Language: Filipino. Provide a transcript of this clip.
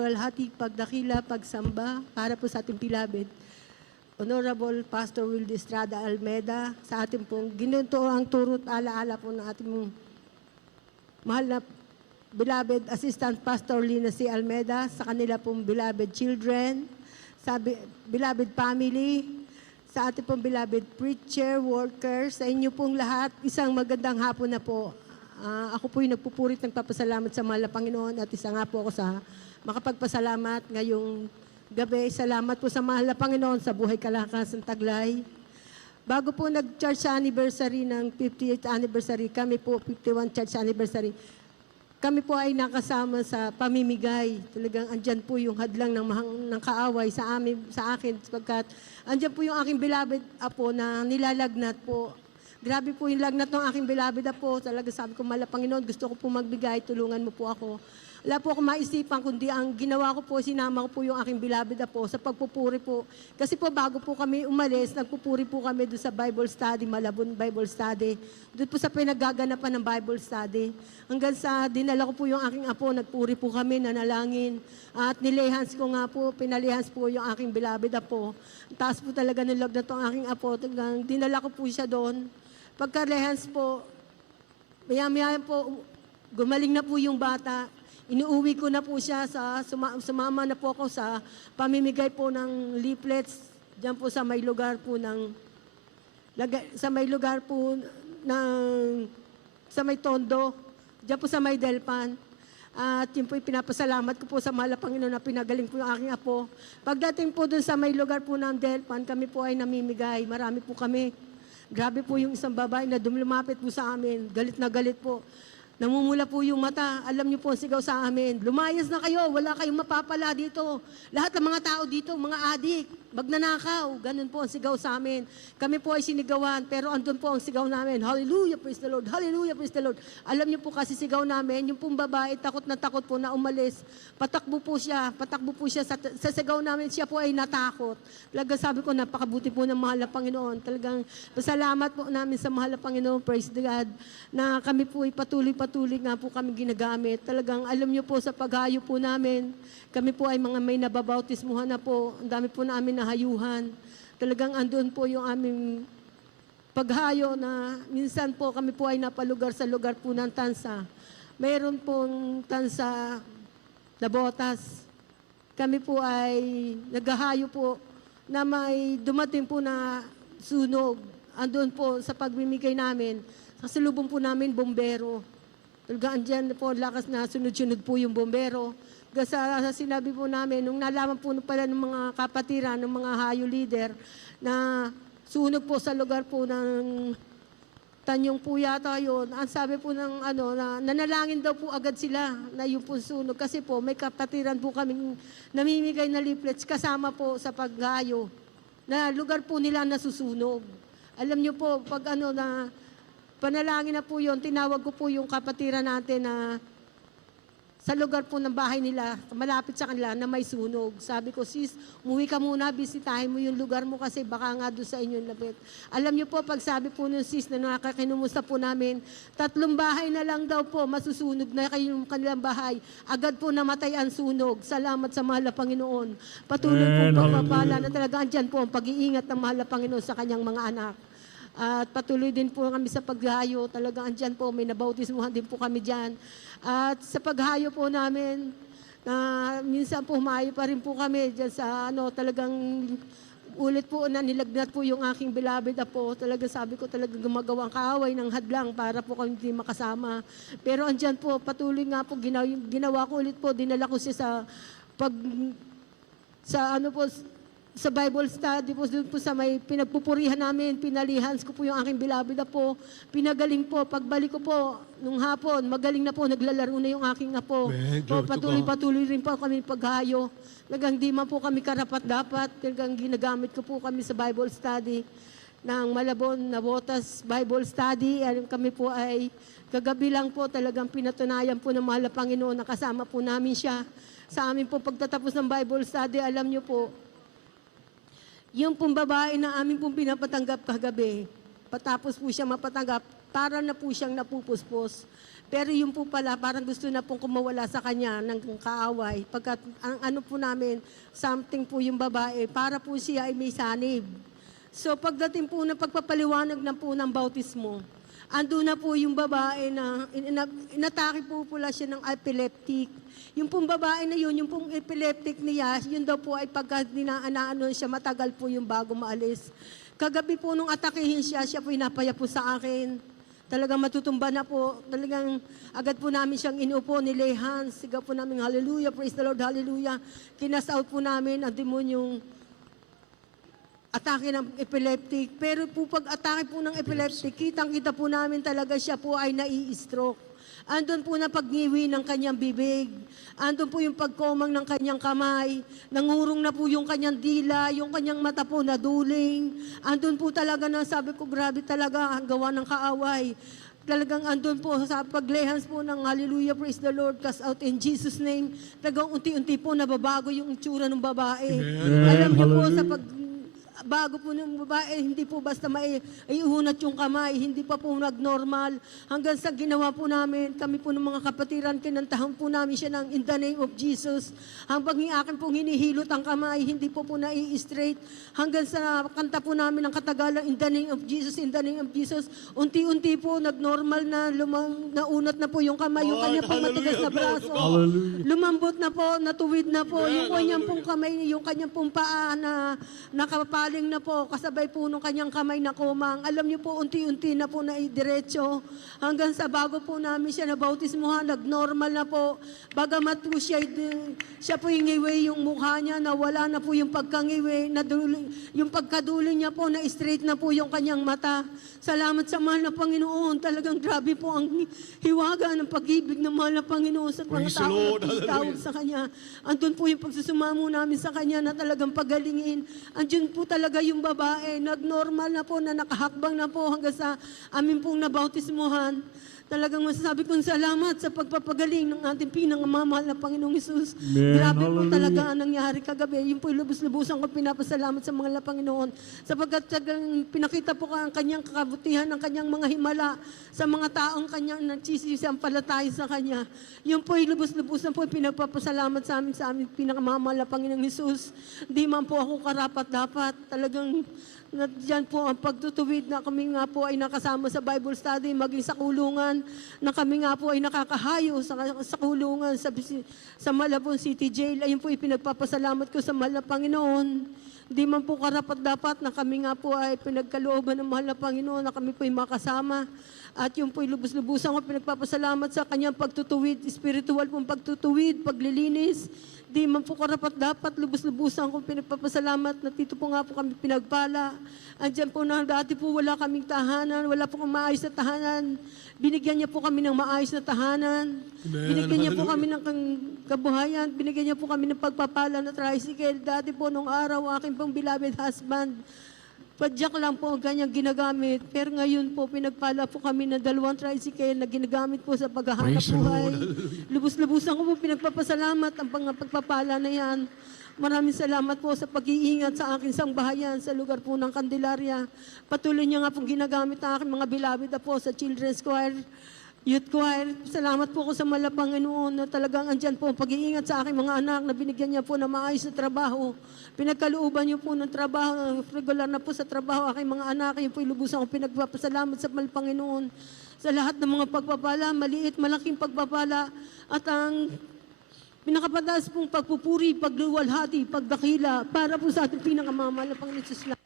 pinagbabahati, pagdakila, pagsamba para po sa ating beloved Honorable Pastor Wildy Estrada Almeda, sa ating pong ginunto ang turot alaala po ng ating mahal na beloved Assistant Pastor Lina C. Almeda, sa kanila pong beloved children, sa beloved family, sa ating pong beloved preacher, workers, sa inyo pong lahat, isang magandang hapon na po. Ako po yung nagpupurit ng papasalamat sa mahal na Panginoon at isa nga po ako sa makapagpasalamat ngayong gabi. Salamat po sa mahal na Panginoon sa buhay kalakasan taglay. Bago po nag-church anniversary ng 58th anniversary, kami po 51 church anniversary, kami po ay nakasama sa pamimigay. Talagang andyan po yung hadlang ng kaaway sa akin, sapagkat andyan po yung aking beloved apo na nilalagnat po. Grabe po yung lagnat ng aking beloved apo. Talaga sabi ko, mahal na Panginoon, gusto ko po magbigay, tulungan mo po ako. Wala po ako maisipan, kundi ang ginawa ko po, sinama ko po yung aking beloved po sa pagpupuri po. Kasi po bago po kami umalis, nagpupuri po kami doon sa Bible study, Malabon Bible Study. Doon po sa pinaggaganapan ng Bible study. Hanggang sa dinala ko po yung aking apo, nagpuri po kami, nanalangin. At nilehans ko nga po, pinalehans po yung aking beloved po. Taas po talaga ng lagnat ng aking apo. Dinala ko po siya doon. Pagka-lehans po, maya-maya po, gumaling na po yung bata. Inuuwi ko na po siya, sumama na po ako sa pamimigay po ng leaflets diyan po sa may lugar po sa may Tondo, diyan po sa may Delpan. At yun po pinapasalamat ko po sa mahal na Panginoon na pinagaling po yung aking apo. Pagdating po dun sa may lugar po ng Delpan, kami po ay namimigay. Marami po kami. Grabe po yung isang babae na lumapit po sa amin. Galit na galit po. Namumula po yung mata. Alam niyo po ang sigaw sa amin. Lumayas na kayo. Wala kayong mapapala dito. Lahat ng mga tao dito, mga adik, magnanakaw. Ganun po ang sigaw sa amin. Kami po ay sinigawan, pero andun po ang sigaw namin. Hallelujah, praise the Lord. Hallelujah, praise the Lord. Alam niyo po kasi sigaw namin, yung pong babae, takot na takot po na umalis. Patakbo po siya sa sigaw namin. Siya po ay natakot. Talaga sabi ko, napakabuti po ng mahal na Panginoon. Talagang pasalamat po namin sa mahal na Panginoon. Praise the God. Na kami po ay patuloy nga po kami ginagamit. Talagang alam niyo po sa paghayo po namin, kami po ay mga may nababautismuhan na po. Ang dami po namin nahayuhan. Talagang andun po yung aming paghayo na minsan po kami po ay napalugar sa lugar po ng Tansa. Mayroon pong Tansa na botas. Kami po ay naghahayo po na may dumating po na sunog. Andun po sa pagmimigay namin. Kasalubong po namin bombero. Talaga andyan po, lakas na sunod-sunod po yung bombero. Sa sinabi po namin, nung nalaman po pala ng mga kapatiran, ng mga hayo leader, na sunog po sa lugar po ng Tanyong po yata yun. Ang sabi po ng na nanalangin daw po agad sila na yung po sunog. Kasi po may kapatiran po kaming namimigay na leaflets kasama po sa paghayo na lugar po nila nasusunog. Alam niyo po, pag na panalangin na po yun, tinawag ko po yung kapatiran natin na sa lugar po ng bahay nila, malapit sa kanila na may sunog. Sabi ko, sis, umuwi ka muna, bisitahin mo yung lugar mo kasi baka nga doon sa inyo lapit. Alam niyo po, pag sabi po ng sis na nakakinumusta po namin, 3 bahay na lang daw po, masusunog na kayong kanilang bahay. Agad po namatay ang sunog. Salamat sa mahal na Panginoon. Patuloy po pagpapala na talaga andyan po ang pag-iingat ng mahal na Panginoon sa kanyang mga anak. At patuloy din po kami sa paghayo. Talagang andyan po, may nabautismuhan din po kami dyan. At sa paghayo po namin, minsan po humayo pa rin po kami dyan sa talagang ulit po na nilagnat po yung aking beloved po. Talaga sabi ko talaga gumagawang kaaway ng hadlang para po kami hindi makasama. Pero andyan po, patuloy nga po, ginawa ko ulit po, dinala ko siya sa Bible study po, doon po sa may pinagpupurihan namin, pinalihans ko po yung aking beloved po, pinagaling po, pagbalik ko po, nung hapon, magaling na po, naglalaro na yung aking apo. Patuloy rin po kami paghayo. Talagang di man po kami karapat-dapat, talagang ginagamit ko po kami sa Bible study ng Malabon na Botas Bible Study. Kami po ay kagabi lang po talagang pinatunayan po ng mahal na Panginoon na kasama po namin siya. Sa amin po pagtatapos ng Bible study, alam niyo po, yung pong babae na amin pong pinapatanggap kagabi, patapos po siya mapatanggap, para na po siyang napupuspos. Pero yun po pala, parang gusto na pong kumawala sa kanya ng kaaway. Pagkat ang ano po namin, something po yung babae, para po siya ay may sanib. So pagdating po ng pagpapaliwanag na po ng bautismo, ando na po yung babae na inatake po pala siya ng epileptic. Yung pong babae na yun, yung pong epileptic niya, yun daw po ay pagka dinaanaano siya, matagal po yung bago maalis. Kagabi po nung atakihin siya, siya po inapaya po sa akin. Talagang matutumba na po. Talagang agad po namin siyang inuupo, nilay hands. Sigaw po namin, hallelujah, praise the Lord, hallelujah. Kinas out po namin ang demonyong atake ng epileptic. Pero po pag atake po ng epileptic, kitang-kita po namin talaga siya po ay nai-stroke. Andun po na pagngiwi ng kanyang bibig. Andun po yung pagkomang ng kanyang kamay. Nangurong na po yung kanyang dila, yung kanyang mata po naduling. Andun po talaga na sabi ko, grabe talaga ang gawa ng kaaway. Talagang andun po sa paglehans po ng hallelujah, praise the Lord, cast out in Jesus' name. Talagang unti-unti po nababago yung itsura ng babae. Alam niyo po sa bago po ng babae, hindi po basta maiuhunat yung kamay, hindi pa po nag-normal. Hanggang sa ginawa po namin, kami po ng mga kapatiran, kinantahan po namin siya ng in the name of Jesus. Hanggang akin pong hinihilot ang kamay, hindi po nai-straight. Hanggang sa kanta po namin ng katagalang in the name of Jesus, in the name of Jesus. Unti-unti po, nag-normal na, naunat na po yung kamay, yung kanya pong matigas na braso. Lumambot na po, natuwid na po, yung kanyang pong kamay, yung kanyang pong paa na nakapaling na po, kasabay po nung kanyang kamay na kumang. Alam niyo po, unti-unti na po na diretso. Hanggang sa bago po namin siya na bautismuhan, nag-normal na po. Bagamat po siya po yung ngiwi, yung mukha niya, nawala na po yung pagkangiwi, yung pagkaduling niya po, na straight na po yung kanyang mata. Salamat sa mahal na Panginoon. Talagang grabe po ang hiwaga ng pag-ibig ng mahal na Panginoon sa mga tao na tawag sa Kanya. Andun po yung pagsusumamo namin sa Kanya na talagang pagalingin. Andun po talaga yung babae, nag-normal na po, na nakahakbang na po hanggang sa amin pong nabautismuhan. Talagang masasabi kong salamat sa pagpapagaling ng ating pinangamamahal na Panginoong Hesus. Grabe po talaga ang nangyari kagabi. Yung po lubos-lubusan ko pinapasalamat sa mga Panginoon. Sapagkat pinakita po ang kanyang kabutihan, ang kanyang mga himala sa mga taong kanyang nagsisisampalatay sa Kanya. Yung po lubos-lubusan po pinagpapasalamat sa amin pinangamamahal na Panginoong Hesus. Di man po ako karapat-dapat. Talagang diyan po ang pagtutuwid na kami nga po ay nakasama sa Bible study, maging sa kulungan, na kami nga po ay nakakahayo sa kulungan sa Malabon City Jail. Ayun po ipinagpapasalamat ko sa mahal na Panginoon. Di man po karapat-dapat na kami nga po ay pinagkalooban ng mahal na Panginoon, na kami po ay makasama. At yung po lubos-lubusan ko pinagpapasalamat sa kanyang pagtutuwid, spiritual pong pagtutuwid, paglilinis. Di man po karapat-dapat, lubos-lubusan ko pinagpapasalamat na dito po nga po kami pinagpala. Andyan po na dati po wala kaming tahanan, wala po kami maayos na tahanan. Binigyan niya po kami ng maayos na tahanan. Binigyan niya po kami ng kabuhayan. Binigyan niya po kami ng pagpapala na tricycle. Dati po nung araw, aking pong beloved husband, padyak lang po ang kanyang ginagamit. Pero ngayon po, pinagpala po kami ng 2 tricycle na ginagamit po sa paghahanap buhay. Lubos-lubusan ko po pinagpapasalamat ang pagpapala na yan. Maraming salamat po sa pag-iingat sa aking sangbahayan sa lugar po ng Candelaria. Patuloy niya nga pong ginagamit ang aking mga beloved na po sa Children's Choir, Youth Choir. Salamat po ko sa mahal na Panginoon na talagang andyan po ang pag-iingat sa aking mga anak na binigyan niya po na maayos na trabaho. Pinagkalooban niyo po ng trabaho, regular na po sa trabaho aking mga anak. Yun po ilubusan ko pinagpapasalamat sa mahal Panginoon sa lahat ng mga pagpapala, maliit, malaking pagpapala, at ang pinakapataas pong pagpupuri, pagluwalhati, pagdakila para po sa ating pinakamamahal na Panginoon.